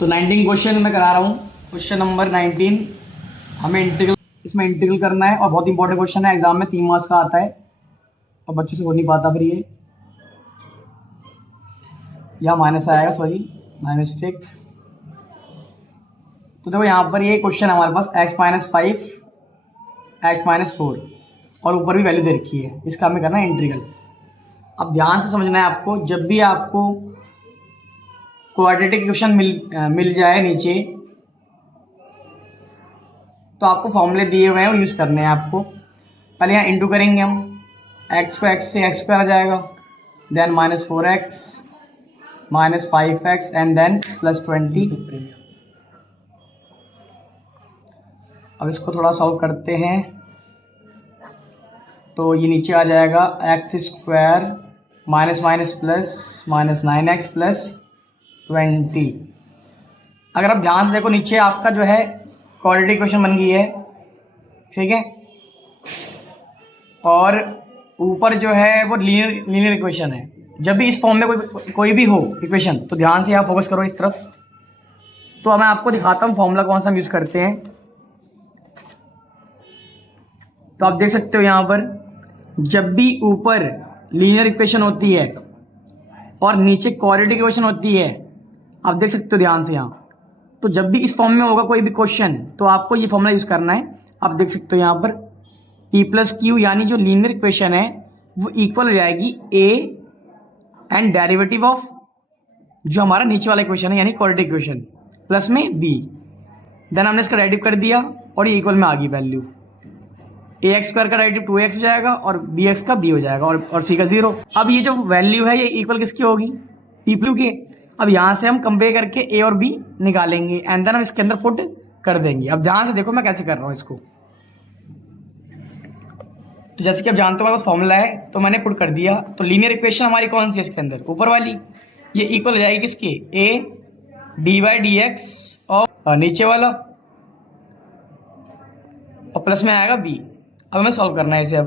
तो 19 क्वेश्चन मैं करा रहा हूँ। क्वेश्चन नंबर 19 हमें इसमें इंटीग्रल करना है और बहुत इंपॉर्टेंट क्वेश्चन है, एग्जाम में 3 मार्क्स का आता है और बच्चों से हो नहीं पाता। फिर ये यहाँ माइनस आएगा, सॉरी माई मिस्टेक। तो देखो यहाँ पर ये क्वेश्चन हमारे पास x-5 x-4 और ऊपर भी वैल्यू दे रखी है, इसका हमें करना है इंटीग्रल। अब ध्यान से समझना है आपको, जब भी आपको क्वाड्रेटिक इक्वेशन मिल जाए नीचे, तो आपको फॉर्मूले दिए हुए हैं वो यूज़ करने हैं आपको। पहले यहाँ इंटू करेंगे हम, x को x से x स्क्वायर आ जाएगा, then -4x -5x and then +20। अब इसको थोड़ा सॉल्व करते हैं तो ये नीचे आ जाएगा x square minus minus plus -9x +20। अगर आप ध्यान से देखो नीचे आपका जो है क्वाड्रेटिक इक्वेशन बन गई है, ठीक है, और ऊपर जो है वो लीनियर इक्वेशन है। जब भी इस फॉर्म में कोई भी हो इक्वेशन तो ध्यान से आप फोकस करो इस तरफ। तो मैं आपको दिखाता हूँ फॉर्मूला कौन सा हम यूज़ करते हैं। तो आप देख सकते हो यहाँ पर, जब भी ऊपर लीनियर इक्वेशन होती है और नीचे क्वाड्रेटिक इक्वेशन होती है, आप देख सकते हो ध्यान से यहाँ, तो जब भी इस फॉर्म में होगा कोई भी क्वेश्चन तो आपको ये फॉर्मूला यूज़ करना है। आप देख सकते हो यहाँ पर P+Q यानी जो लीनियर इक्वेशन है वो इक्वल हो जाएगी A एंड डेरिवेटिव ऑफ जो हमारा नीचे वाला इक्वेशन है यानी क्वाड्रेटिक इक्वेशन प्लस में B। देन हमने इसका डेरिवेटिव कर दिया और ये इक्वल में आ गई वैल्यू। ax स्क्वायर का डेरिवेटिव 2x हो जाएगा और bx का b हो जाएगा और c का 0। अब ये जो वैल्यू है ये इक्वल किसकी होगी? P+ के। अब यहाँ से हम कंपेयर करके a और b निकालेंगे एंड देन हम इसके अंदर पुट कर देंगे। अब ध्यान से देखो मैं कैसे कर रहा हूँ इसको। तो जैसे कि आप जानते हो मेरे पास फॉर्मूला है तो मैंने पुट कर दिया। तो लीनियर इक्वेशन हमारी कौन सी है इसके अंदर? ऊपर वाली। ये इक्वल हो जाएगी किसके? a dy/dx और नीचे वाला और प्लस में आएगा b। अब हमें सॉल्व करना है इसे। अब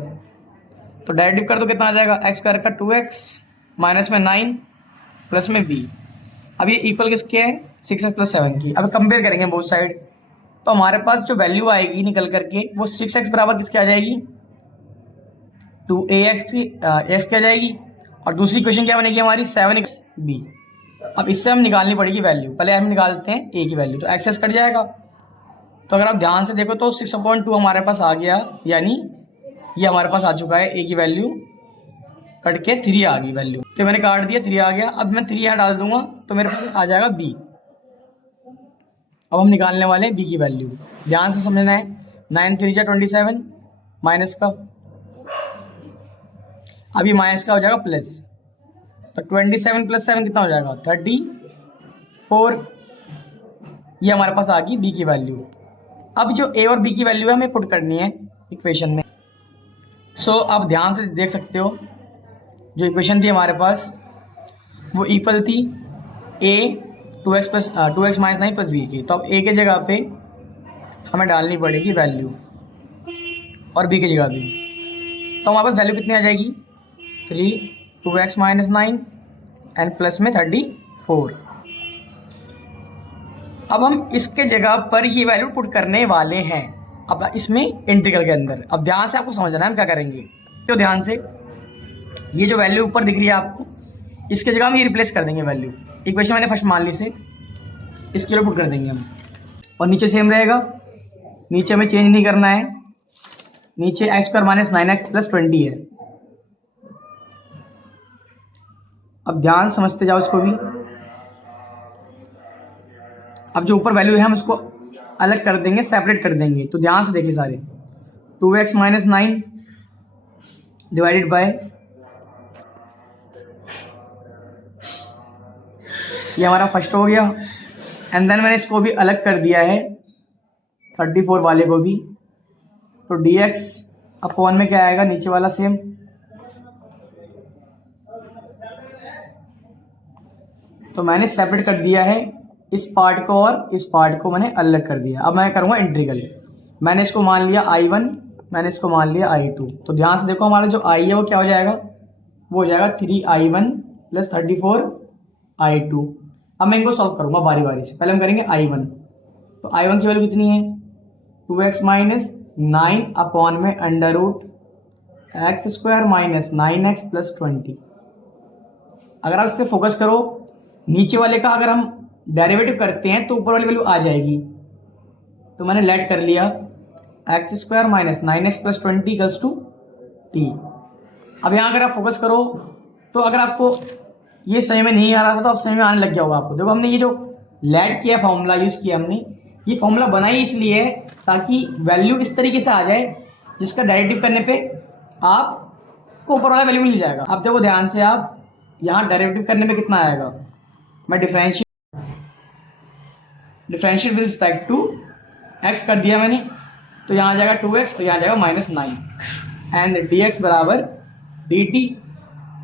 तो डेरिवेटिव कर दो, कितना आ जाएगा? x स्क्वायर का 2x माइनस में 9 प्लस में b। अब ये इक्वल किसके है? 6x + 7 की। अब कंपेयर करेंगे बोथ साइड, तो हमारे पास जो वैल्यू आएगी निकल करके वो 6x बराबर किसके आ जाएगी? 2ax की आ जाएगी और दूसरी इक्वेशन क्या बनेगी हमारी? 7xb। अब इससे हम निकालनी पड़ेगी वैल्यू। पहले हम निकालते हैं a की वैल्यू, तो x कट जाएगा। तो अगर आप ध्यान से देखो तो 6/2 हमारे पास आ गया, यानी ये हमारे पास आ चुका है। a की वैल्यू कट के 3 आ गई वैल्यू, तो मैंने काट दिया, 3 आ गया। अब मैं 3 यहाँ डाल दूंगा तो मेरे पास आ जाएगा b। अब हम निकालने वाले हैं b की वैल्यू। ध्यान से समझना है, 9 3 जा 27 माइनस का, अभी माइनस का हो जाएगा प्लस, तो 27 + 7 कितना हो जाएगा? 34। ये हमारे पास आ गई b की वैल्यू। अब जो a और b की वैल्यू है हमें पुट करनी है इक्वेशन में। सो आप ध्यान से देख सकते हो जो इक्वेशन थी हमारे पास वो इक्वल थी a 2x - 9 + b की। तो अब a के जगह पे हमें डालनी पड़ेगी वैल्यू और b की जगह भी। तो हमारे पास वैल्यू कितनी आ जाएगी? 3 2x - 9 एंड प्लस में 34। अब हम इसके जगह पर ये वैल्यू पुट करने वाले हैं अब इसमें इंटीग्रल के अंदर। अब ध्यान से आपको समझना है हम क्या करेंगे। तो ध्यान से, ये जो वैल्यू ऊपर दिख रही है आपको, इसके जगह हम ये रिप्लेस कर देंगे वैल्यू। इक्वेशन मैंने फर्स्ट मान ली से, इसके लिए पुट कर देंगे हम और नीचे सेम रहेगा। नीचे हमें चेंज नहीं करना है, नीचे x स्क्वायर माइनस 9x +20 है। अब ध्यान समझते जाओ इसको भी। अब जो ऊपर वैल्यू है हम उसको अलग कर देंगे, सेपरेट कर देंगे। तो ध्यान से देखिए सारे, 2x - 9 डिवाइडेड बाय, ये हमारा फर्स्ट हो गया एंड देन मैंने इसको भी अलग कर दिया है 34 वाले को भी। तो dx अपॉन में क्या आएगा? नीचे वाला सेम, तो मैंने सेपरेट कर दिया है इस पार्ट को और इस पार्ट को मैंने अलग कर दिया। अब मैं करूँगा इंटीग्रल। मैंने इसको मान लिया I1, मैंने इसको मान लिया I2। तो ध्यान से देखो हमारा जो I है वो क्या हो जाएगा? वो हो जाएगा 3I1 + 34I2 अब मैं इनको सॉल्व करूंगा बारी बारी से। पहले हम करेंगे I1। तो I1 की वैल्यू कितनी है 2x माइनस 9 अपॉन में under root x square minus 9x plus 20। अगर आप इस पर फोकस करो, नीचे वाले का अगर हम डेरिवेटिव करते हैं तो ऊपर वाली वैल्यू आ जाएगी। तो मैंने लेट कर लिया x square minus 9x plus 20 equals to t. अब यहाँ अगर आप फोकस करो तो अगर आपको ये समझ में नहीं आ रहा था तो अब समझ में आने लग गया होगा आपको। देखो हमने ये जो लेट किया फॉर्मूला यूज़ किया हमने, ये फॉर्मूला बनाई इसलिए है ताकि वैल्यू इस तरीके से आ जाए जिसका डेरिवेटिव करने पे आपको ऊपर वाला वैल्यू मिल जाएगा। अब देखो ध्यान से, आप यहाँ डेरिवेटिव करने में कितना आएगा, मैं differentiate with respect to x कर दिया मैंने, तो यहाँ आ जाएगा 2x तो यहाँ आ जाएगा -9 एंड dx बराबर dt।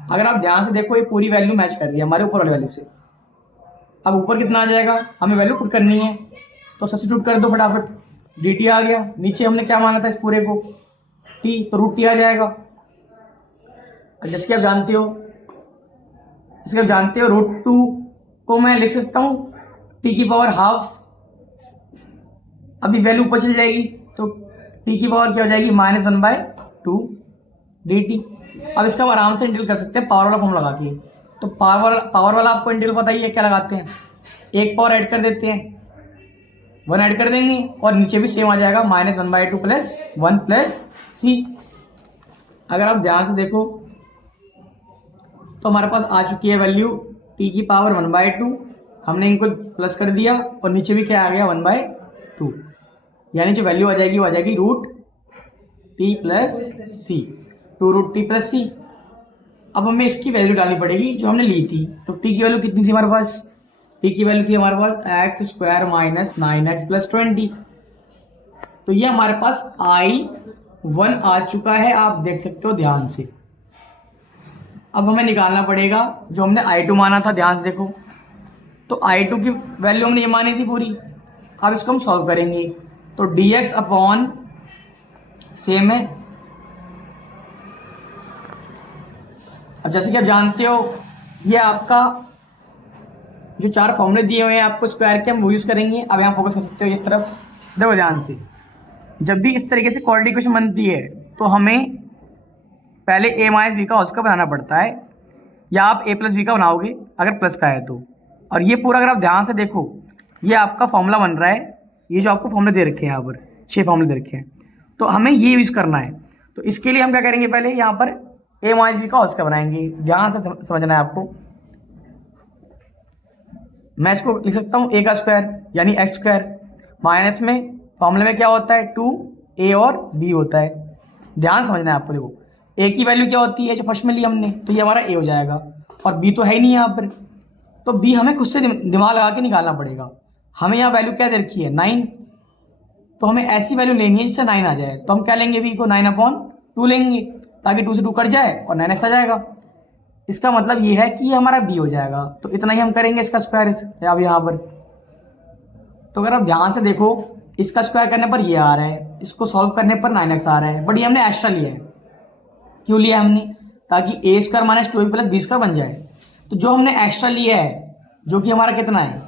अगर आप ध्यान से देखो ये पूरी वैल्यू मैच कर रही है हमारे ऊपर वाली वैल्यू से। अब ऊपर कितना आ जाएगा, हमें वैल्यू पुट करनी है तो सब्स्टिट्यूट कर दो फटाफट। dt आ गया, नीचे हमने क्या माना था इस पूरे को t, तो रूट t आ जाएगा। जैसे कि आप जानते हो रूट 2 को मैं लिख सकता हूँ t की पावर हाफ। अभी वैल्यू ऊपर चल जाएगी तो t की पावर क्या हो जाएगी -1/2 dt। अब इसका हम आराम से इंटीग्रल कर सकते हैं पावर वाला फॉर्म लगा के। तो पावर वाला आपको इंटीग्रल पता ही है क्या लगाते हैं, एक पावर ऐड कर देते हैं, 1 ऐड कर देंगे और नीचे भी सेम आ जाएगा -1/2 प्लस 1 प्लस c। अगर आप ध्यान से देखो तो हमारे पास आ चुकी है वैल्यू t की पावर 1/2, हमने इनको प्लस कर दिया और नीचे भी क्या आ गया 1/2, यानी जो वैल्यू आ जाएगी वो आ जाएगी रूट t प्लस सी, 2 रूट t प्लस सी। अब हमें इसकी वैल्यू डालनी पड़ेगी जो हमने ली थी। तो t की वैल्यू कितनी थी हमारे पास, t की वैल्यू थी हमारे पास X square minus 9x plus 20। तो ये हमारे पास I1 आ चुका है, आप देख सकते हो ध्यान से। अब हमें निकालना पड़ेगा जो हमने I2 माना था, ध्यान से देखो। तो I2 की वैल्यू हमने ये मानी थी पूरी। अब इसको हम सॉल्व करेंगे तो dx अपॉन सेम है। अब जैसे कि आप जानते हो ये आपका जो 4 फॉर्मूले दिए हुए हैं आपको स्क्वायर के, हम वो यूज़ करेंगे। अब यहाँ फोकस कर सकते हो इस तरफ, देखो ध्यान से। जब भी इस तरीके से क्वाड्रेटिक इक्वेशन बनती है तो हमें पहले a माइनस बी का होल स्क्वायर बनाना पड़ता है, या आप a प्लस बी का बनाओगे अगर प्लस का है तो। और ये पूरा अगर आप ध्यान से देखो ये आपका फॉर्मूला बन रहा है, ये जो आपको फॉर्मूले दे रखे हैं यहाँ पर 6 फॉर्मूले दे रखे हैं, तो हमें ये यूज़ करना है। तो इसके लिए हम क्या करेंगे, पहले यहाँ पर a माइनस बी का होल स्क्वायर बनाएंगे। ध्यान से समझना है आपको। मैं इसको लिख सकता हूँ a का स्क्वायर यानी एक्स स्क्वायर, माइनस में फॉर्मूले में क्या होता है 2a और b होता है। ध्यान समझना है आपको। देखो a की वैल्यू क्या होती है जो फर्स्ट में ली हमने, तो ये हमारा a हो जाएगा और b तो है ही नहीं यहाँ पर, तो b हमें खुद से दिमाग लगा के निकालना पड़ेगा। हमें यहाँ वैल्यू क्या दे रखी है 9, तो हमें ऐसी वैल्यू लेनी है जिससे 9 आ जाए। तो हम क्या लेंगे, b को 9/2 लेंगे ताकि 2 से 2 कट जाए और 9x आ जाएगा। इसका मतलब ये है कि ये हमारा b हो जाएगा। तो इतना ही हम करेंगे इसका स्क्वायर अब यहाँ पर। तो अगर आप ध्यान से देखो इसका स्क्वायर करने पर ये आ रहा है, इसको सॉल्व करने पर 9x आ रहा है, बट ये हमने एक्स्ट्रा लिया है। क्यों लिया हमने, ताकि a square minus 2ab plus b square बन जाए। तो जो हमने एक्स्ट्रा लिया है जो कि हमारा कितना है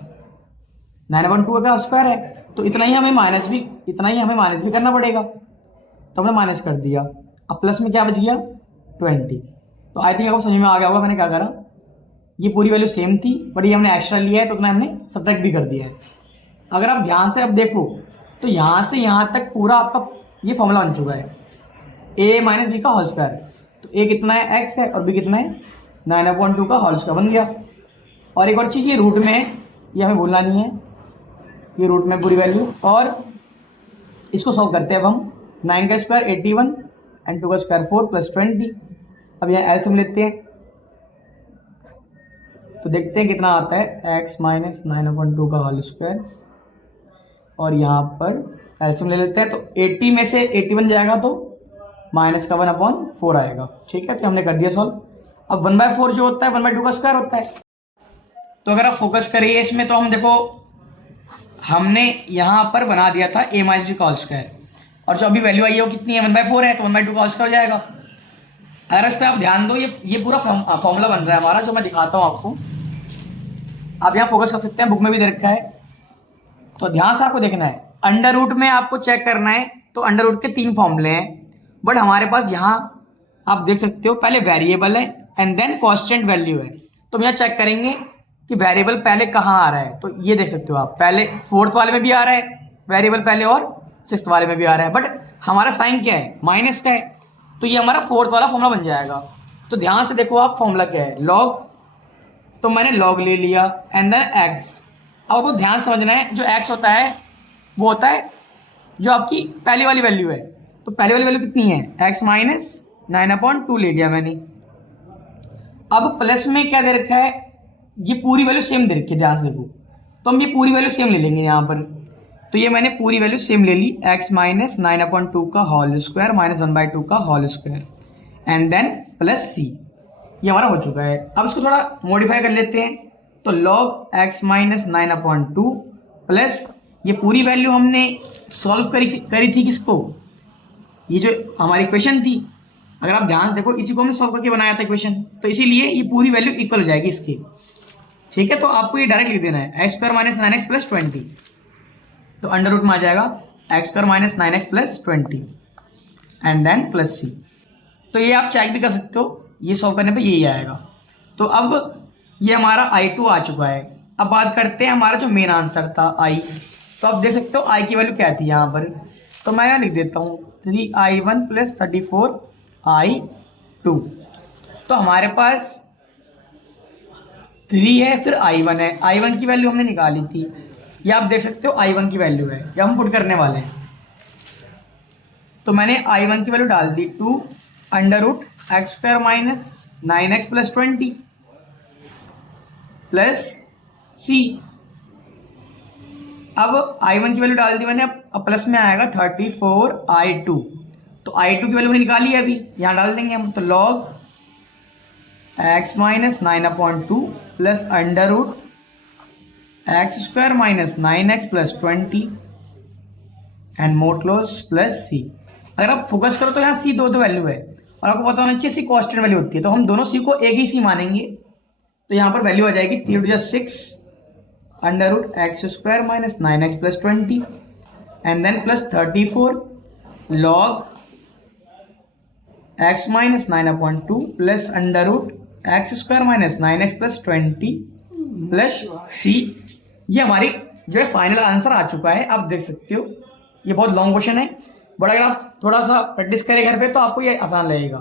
9/2 का स्क्वायर है, तो इतना ही हमें माइनस भी करना पड़ेगा। तो हमने माइनस कर दिया, अब प्लस में क्या बच गया 20। तो आई थिंक आपको समझ में आ गया होगा मैंने क्या करा। ये पूरी वैल्यू सेम थी बट ये हमने एक्स्ट्रा लिया है तो उतना हमने सब्ट्रैक्ट भी कर दिया है। अगर आप ध्यान से अब देखो तो यहाँ से यहाँ तक पूरा आपका ये फॉर्मूला बन चुका है a माइनस बी का होल स्क्वायर। तो a कितना है x है और b कितना है 9/2 का होल स्क्वायर बन गया। और एक और चीज़, ये रूट में, ये हमें भूलना नहीं है, ये रूट में पूरी वैल्यू। और इसको सॉल्व करते हैं अब हम। 9 का स्क्वायर 81 एंड 2 का स्क्वायर 4 प्लस 20। अब यहाँ एलसीएम लेते हैं तो देखते हैं कितना आता है x माइनस 9/2 का होल स्क्वायर, और यहाँ पर एलसीएम ले लेते हैं। तो 80 में से 81 जाएगा तो माइनस का 1/4 आएगा। ठीक है, तो हमने कर दिया सॉल्व। अब 1/4 जो होता है 1/2 का स्क्वायर होता है। तो अगर आप फोकस करिए इसमें तो हम देखो हमने यहाँ पर बना दिया था a माइनस बी का होल स्क्वायर, और जो अभी वैल्यू आई है वो कितनी है 1/4 है, तो 1/2 का होल स्क्वायर हो जाएगा। अगर इस पर आप ध्यान दो ये पूरा फॉर्मूला बन रहा है हमारा, जो मैं दिखाता हूँ आपको। आप यहाँ फोकस कर सकते हैं, बुक में भी दे रखा है। तो ध्यान से आपको देखना है, अंडर रूट में आपको चेक करना है, तो अंडर रूट के 3 फॉर्मूले हैं, बट हमारे पास यहाँ आप देख सकते हो पहले वेरिएबल है एंड देन कांस्टेंट वैल्यू है। तो हम यहाँ चेक करेंगे कि वेरिएबल पहले कहाँ आ रहा है। तो ये देख सकते हो आप, पहले 4th वाले में भी आ रहा है वेरिएबल पहले और 6th वाले में भी आ रहा है, बट हमारा साइन क्या है, माइनस का है, तो ये हमारा 4th वाला फॉर्मूला बन जाएगा। तो ध्यान से देखो आप, फॉर्मूला क्या है, लॉग, तो मैंने लॉग ले लिया एंड देन एक्स। अब आपको ध्यान समझना है, जो एक्स होता है वो होता है जो आपकी पहली वाली वैल्यू है। तो पहली वाली वैल्यू कितनी है, एक्स माइनस 9/2 ले लिया मैंने। अब प्लस में क्या दे रखा है, ये पूरी वैल्यू सेम दे रखी है, ध्यान से देखो, तो हम ये पूरी वैल्यू सेम ले लेंगे यहाँ पर। तो ये मैंने पूरी वैल्यू सेम ले ली, एक्स माइनस 9/2 का होल स्क्वायर माइनस 1/2 का whole square and then plus C. ये हमारा हो चुका है। अब इसको थोड़ा मॉडिफाई कर लेते हैं, तो लॉग एक्स माइनस 9/2 प्लस ये पूरी वैल्यू हमने सॉल्व करी थी किसको, ये जो हमारी इक्वेशन थी, अगर आप ध्यान से देखो इसी को हमने सॉल्व करके बनाया था इक्वेशन, तो इसीलिए ये पूरी वैल्यू इक्वल हो जाएगी इसकी। ठीक है, तो आपको ये डायरेक्ट लिख देना है, x square minus 9x plus 20, तो अंडर रूट में आ जाएगा X square minus 9x plus 20 and then plus C. तो ये आप चेक भी कर सकते हो, ये सॉल्व करने पे यही आएगा। तो अब ये हमारा I2 आ चुका है। अब बात करते हैं हमारा जो मेन आंसर था I। तो आप देख सकते हो I की वैल्यू क्या थी यहाँ पर, तो मैं यहाँ लिख देता हूँ 3I1 प्लस 34I2। तो हमारे पास 3 है, फिर I1 है, I1 की वैल्यू हमने निकाली थी, ये आप देख सकते हो I1 की वैल्यू है, ये हम पुट करने वाले हैं। तो मैंने I1 की वैल्यू डाल दी 2 under root x square minus 9x plus 20 plus C. अब I1 की वैल्यू डाल दी मैंने, अब प्लस में आएगा 34I2। तो I2 की वैल्यू मैंने निकाली है, अभी यहाँ डाल देंगे हम, तो log X minus 9/2 plus under root x square minus 9x plus 20 and मोटलोस प्लस सी। अगर आप फोकस करो तो यहाँ सी दो वैल्यू है और आपको पता होना चाहिए सी कांस्टेंट वैल्यू होती है, तो हम दोनों सी को एक ही सी मानेंगे। तो यहाँ पर वैल्यू आ जाएगी 3 under root x square minus 9x plus 20 and then plus 34 log X minus 9/2 plus under root x square minus 9x plus 20 plus C. ये हमारी जो है फाइनल आंसर आ चुका है, आप देख सकते हो। ये बहुत लॉन्ग क्वेश्चन है, बट अगर आप थोड़ा सा प्रैक्टिस करें घर पे तो आपको ये आसान लगेगा।